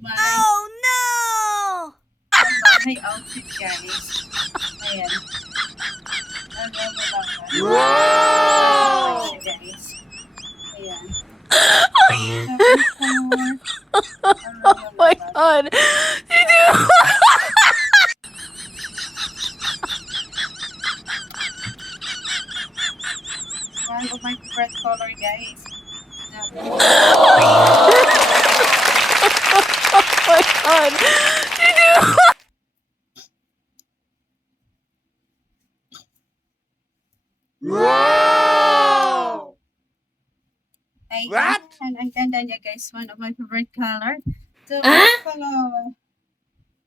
My Oh no! pambahay outfit, guys. Ayan. Ang ganda lang. Wow! Siya, guys. Ayan. Sabi ko, ang Oh my lalaban. god! One of my favorite color, guys. Na blue. Oh my god! Wow! Ayan. Ang ganda niya, guys. One of my favorite color. The Ah? blue color.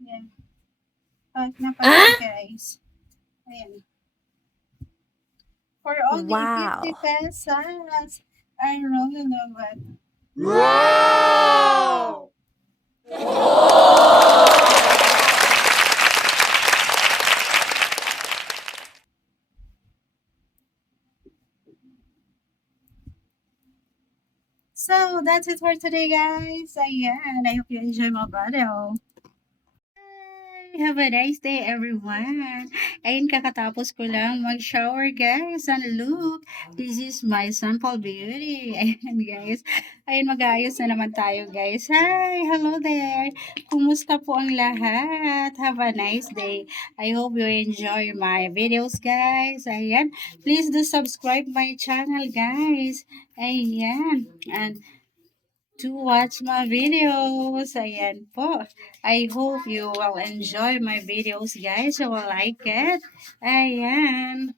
Ayan. Pag napag guys. Ayan. For only 50 Wow! pesos. I really love it. Wow! So, that's it for today, guys. Ayan. I hope you enjoy my video. Have a nice day, everyone. Ayun, kakatapos ko lang mag-shower, guys. And look, this is my sample beauty. Ayan, guys. Ayun, mag-aayos na naman tayo, guys. Hi, hello there. Kumusta po ang lahat? Have a nice day. I hope you enjoy my videos, guys. Ayan, please do subscribe my channel, guys. Ayan, and to watch my videos. Ayan po. I hope you will enjoy my videos, guys. You will like it. Ayan.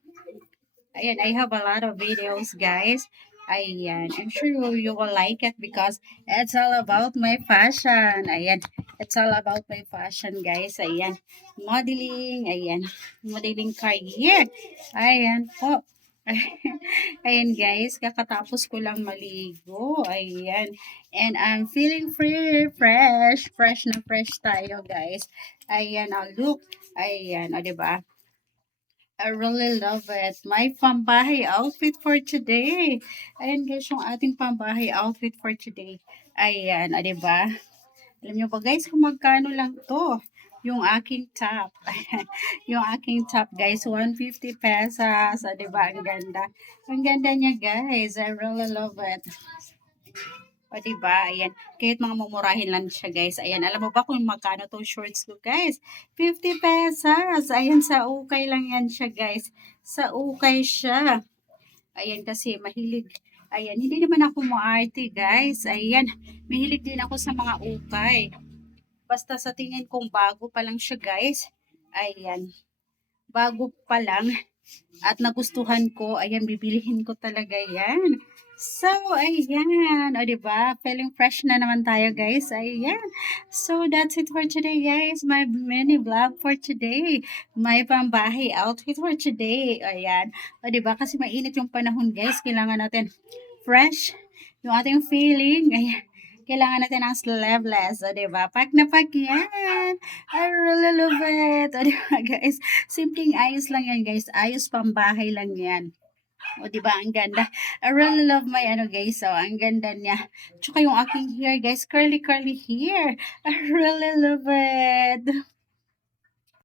Ayan, I have a lot of videos, guys. Ayan, I'm sure you will like it because it's all about my fashion. Ayan, it's all about my fashion, guys. Ayan, modeling. Ayan, modeling career. Ayan po. Ayan guys, kakatapos ko lang maligo. Ayan. And I'm feeling free, fresh. Fresh na fresh tayo guys. Ayan, oh, look. Ayan, o diba? I really love it. My pambahay outfit for today. Ayan guys, yung ating pambahay outfit for today. Ayan, o diba? Alam nyo ba guys, kung magkano lang to? Yung aking top. Yung aking top guys, 150 pesos. O diba? Ang ganda. Ang ganda niya guys. I really love it. O diba? Ayan. Kahit mga mumurahin lang siya guys. Ayan. Alam mo ba kung magkano tong shorts ko guys? 50 pesos. Ayan, sa ukay lang yan siya guys. Sa ukay siya. Ayan, kasi mahilig. Ayan, hindi naman ako maarte guys. Ayan, mahilig din ako sa mga ukay. Basta sa tingin kong bago pa lang siya guys. Ayan, bago pa lang at nagustuhan ko, ayan, bibilihin ko talaga yan. So, ayan. O, diba? Feeling fresh na naman tayo, guys. Ayan. So, that's it for today, guys. My mini vlog for today. My pambahay outfit for today. Ayan. O, diba? Kasi mainit yung panahon, guys. Kailangan natin fresh yung ating feeling. Ayan. Kailangan natin ng sleeveless. O, diba? Pack na pack yan. I really love it. O, diba, guys? Simpleng ayos lang yan, guys. Ayos pambahay lang yan. O, diba? Ang ganda. I really love my ano, guys. So, ang ganda niya. Tsaka yung aking hair, guys. Curly, curly hair. I really love it.